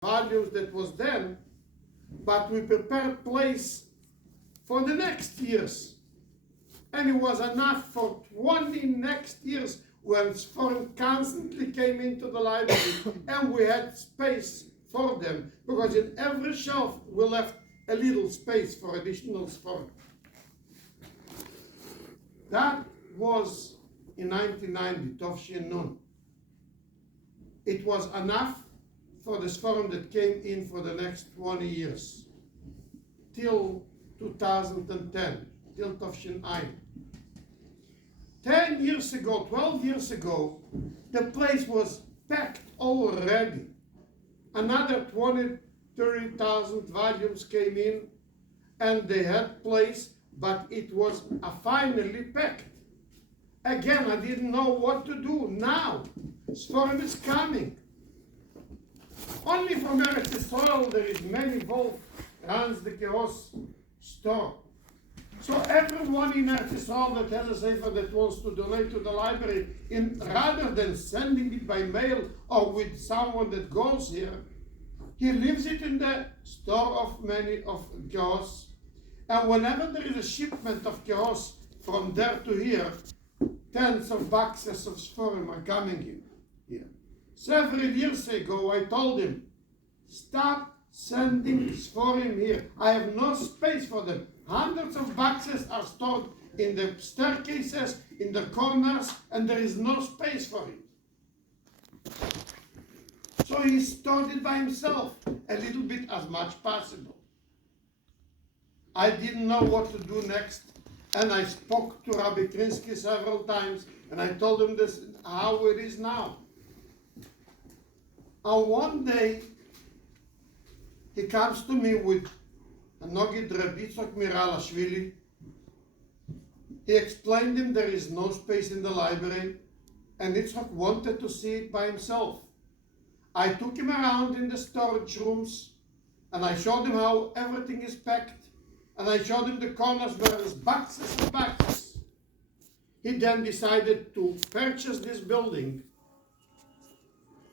volumes that was then, but we prepared place for the next years. And it was enough for 20 next years when foreign constantly came into the library and we had space for them, because in every shelf we left a little space for additional sforim. That was in 1990, Tovshin Nun. It was enough for the sforim that came in for the next 20 years, till 2010, till Tovshin Ein. 10 years ago, 12 years ago, the place was packed already. Another 20, 30,000 volumes came in, and they had place, but it was finally packed. Again, I didn't know what to do. Now, Sforim is coming. Only from Eretz Yisrael there is many Wolf runs the Keos store. So everyone in Eretz Yisrael that has a sefer that wants to donate to the library, rather than sending it by mail or with someone that goes here, he leaves it in the store of many of Keos. And whenever there is a shipment of Keos from there to here, tens of boxes of Sforim are coming in here. Several years ago, I told him, stop sending Sforim here. I have no space for them. Hundreds of boxes are stored in the staircases, in the corners, and there is no space for it. So he stored it by himself, a little bit as much possible. I didn't know what to do next, and I spoke to Rabbi Krinsky several times, and I told him this, how it is now. And one day, he comes to me with a Nogid Rabbi Miralashvili. He explained him there is no space in the library, and Yitzchak wanted to see it by himself. I took him around in the storage rooms, and I showed him how everything is packed, and I showed him the corners where there's boxes and boxes. He then decided to purchase this building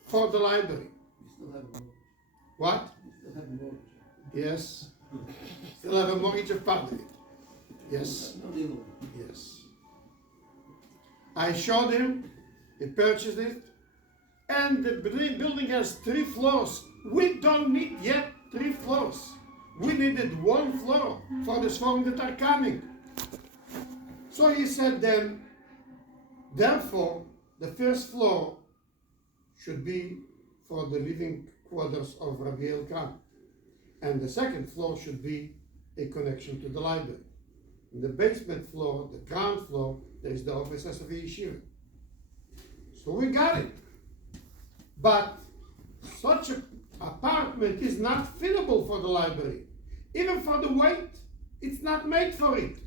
for the library. We still have a mortgage. What? We still have a mortgage. Yes. Still have a mortgage of part of it. Yes. No deal. Yes. I showed him, he purchased it, and the building has 3 floors. We don't need yet 3 floors. We needed 1 floor for the sforim that are coming. So he said then, therefore, the first floor should be for the living quarters of Rabbi Elkan. And the second floor should be a connection to the library. In the basement floor, the ground floor, there is the offices of the yeshiva. So we got it. But such an apartment is not fillable for the library. Even for the weight, it's not made for it.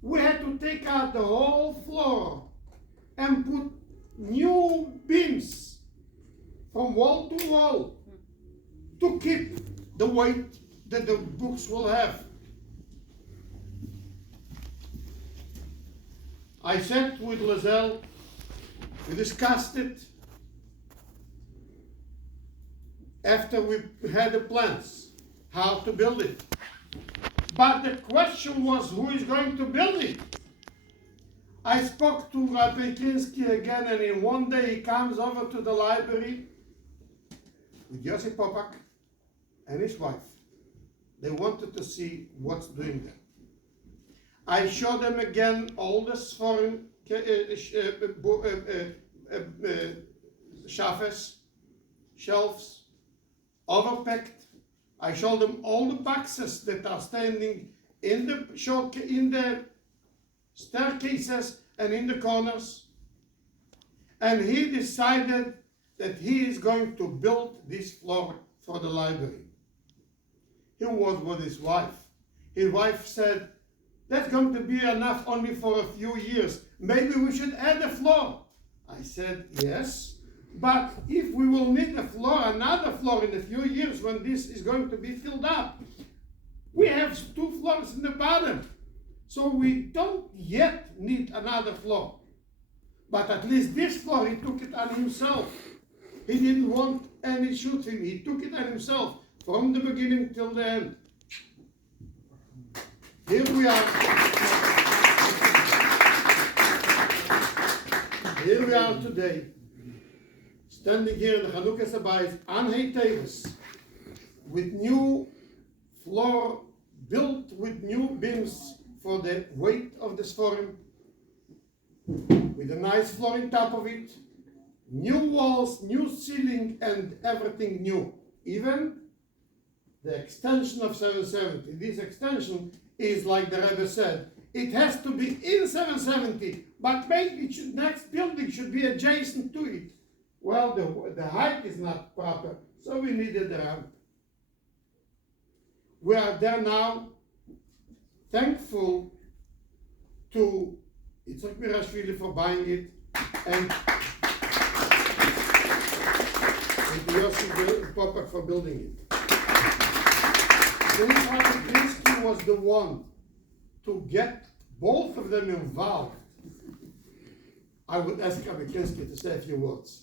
We had to take out the whole floor and put new beams from wall to wall to keep the weight that the books will have. I sat with Lazel, we discussed it. After we had the plans, how to build it. But the question was, who is going to build it? I spoke to Rabbi Krinsky again, and in one day he comes over to the library with Yossi Popak and his wife. They wanted to see what's doing there. I showed them again all the Sforim shafes, shelves, overpacked. I showed them all the boxes that are standing in the staircases and in the corners. And he decided that he is going to build this floor for the library. He was with his wife. His wife said, that's going to be enough only for a few years. Maybe we should add a floor. I said, yes. But if we will need a floor, another floor in a few years when this is going to be filled up, we have 2 floors in the bottom. So we don't yet need another floor. But at least this floor, he took it on himself. He didn't want any shooting. He took it on himself from the beginning till the end. Here we are. Here we are today, standing here in the Chanukah Sabayis, Anhei Tevis, with new floor built with new beams for the weight of the Sforim, with a nice floor on top of it, new walls, new ceiling, and everything new. Even the extension of 770. This extension is, like the Rabbi said, it has to be in 770, but maybe next building should be adjacent to it. Well, the height is not proper, so we needed a ramp. We are there now, thankful to Yitzhak Mirashvili for buying it, and to Yossi Popek for building it. Rabbi Krinsky was the one to get both of them involved. I would ask Rabbi Krinsky to say a few words.